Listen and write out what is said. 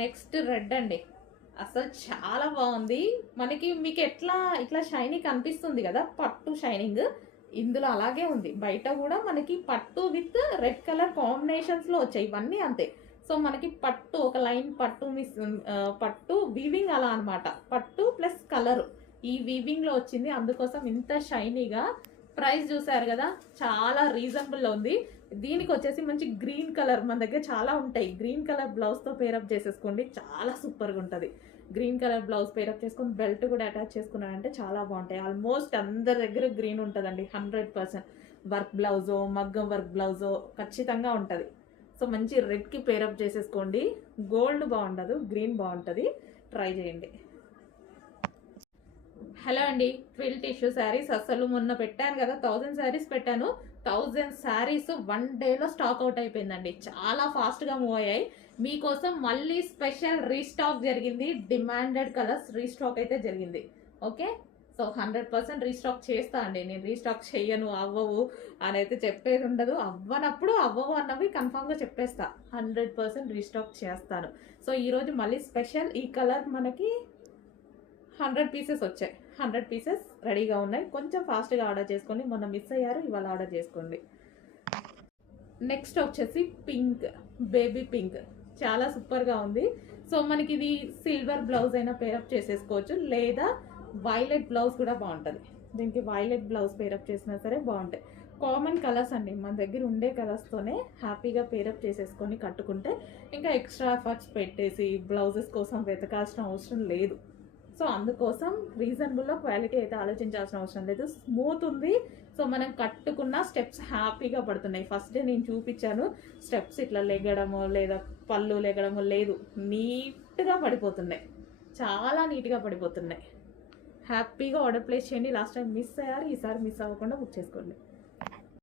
Next red అండి. అసలు చాలా బాగుంది. మీకు ఎట్లా ఇట్లా షైనింగ్ కనిపిస్తుంది కదా, పట్టు షైనింగ్ ఇందులో అలాగే ఉంది. బయట కూడా మనకి పట్టు విత్ రెడ్ కలర్ కాంబినేషన్స్లో వచ్చాయి, ఇవన్నీ అంతే. సో మనకి పట్టు ఒక లైన్ పట్టు పట్టు వీవింగ్ అలా అనమాట. పట్టు ప్లస్ కలర్ ఈ వీవింగ్లో వచ్చింది, అందుకోసం ఇంత షైనీగా. ప్రైస్ చూసారు కదా, చాలా రీజనబుల్లో ఉంది. దీనికి వచ్చేసి మంచి గ్రీన్ కలర్, మన దగ్గర చాలా ఉంటాయి. గ్రీన్ కలర్ బ్లౌజ్తో పేరప్ చేసేసుకోండి, చాలా సూపర్గా ఉంటుంది. గ్రీన్ కలర్ బ్లౌజ్ పేరప్ చేసుకొని బెల్ట్ కూడా అటాచ్ చేసుకున్నారంటే చాలా బాగుంటాయి. ఆల్మోస్ట్ అందరి దగ్గర గ్రీన్ ఉంటుందండి, 100%. వర్క్ బ్లౌజో మగ్గం వర్క్ బ్లౌజో ఖచ్చితంగా ఉంటుంది. సో మంచి రెడ్కి పేరప్ చేసేసుకోండి. గోల్డ్ బాగుండదు, గ్రీన్ బాగుంటుంది, ట్రై చేయండి. హలో అండి, ట్విల్ టిష్యూ శారీస్ అసలు మొన్న పెట్టాను కదా, 1000 శారీస్ పెట్టాను. 1000 శారీస్ 1 డేలో స్టాక్ అవుట్ అయిపోయిందండి. చాలా ఫాస్ట్గా మూవ్ అయ్యాయి. మీకోసం మళ్ళీ స్పెషల్ రీస్టాక్ జరిగింది. డిమాండెడ్ కలర్స్ రీస్టాక్ అయితే జరిగింది. ఓకే, సో 100% రీస్టాక్ చేస్తా అండి. నేను రీస్టాక్ చెయ్యను, అవ్వవు అని అయితే చెప్పేది ఉండదు. అవ్వనప్పుడు అవ్వవు అన్నవి కన్ఫామ్గా చెప్పేస్తా. 100% రీస్టాక్ చేస్తాను. సో ఈరోజు మళ్ళీ స్పెషల్ ఈ కలర్ మనకి 100 పీసెస్ వచ్చాయి. 100 పీసెస్ రెడీగా ఉన్నాయి. కొంచెం ఫాస్ట్గా ఆర్డర్ చేసుకోండి. మొన్న మిస్ అయ్యారు, ఇవాళ ఆర్డర్ చేసుకోండి. నెక్స్ట్ వచ్చేసి పింక్, బేబీ పింక్, చాలా సూపర్గా ఉంది. సో మనకి ఇది సిల్వర్ బ్లౌజ్ అయినా పేరప్ చేసేసుకోవచ్చు, లేదా వైలెట్ బ్లౌజ్ కూడా బాగుంటుంది. దీనికి వైలెట్ బ్లౌజ్ పేరప్ చేసినా సరే బాగుంటాయి. కామన్ కలర్స్ అండి, మన దగ్గర ఉండే కలర్స్తోనే హ్యాపీగా పేరప్ చేసేసుకొని కట్టుకుంటే ఇంకా ఎక్స్ట్రా ఎఫర్ట్స్ పెట్టేసి బ్లౌజెస్ కోసం వెతకాల్సిన అవసరం లేదు. సో అందుకోసం రీజనబుల్లో క్వాలిటీ అయితే ఆలోచించాల్సిన అవసరం లేదు. స్మూత్ ఉంది. సో మనం కట్టుకున్న స్టెప్స్ హ్యాపీగా పడుతున్నాయి. ఫస్ట్ డే నేను చూపించాను, స్టెప్స్ ఇట్లా లెగడము లేదా పళ్ళు లెగడము లేదు, నీట్గా పడిపోతున్నాయి, చాలా నీట్గా పడిపోతున్నాయి. హ్యాపీగా ఆర్డర్ ప్లేస్ చేయండి. లాస్ట్ టైం మిస్ అయ్యారు, ఈసారి మిస్ అవ్వకుండా బుక్ చేసుకోండి.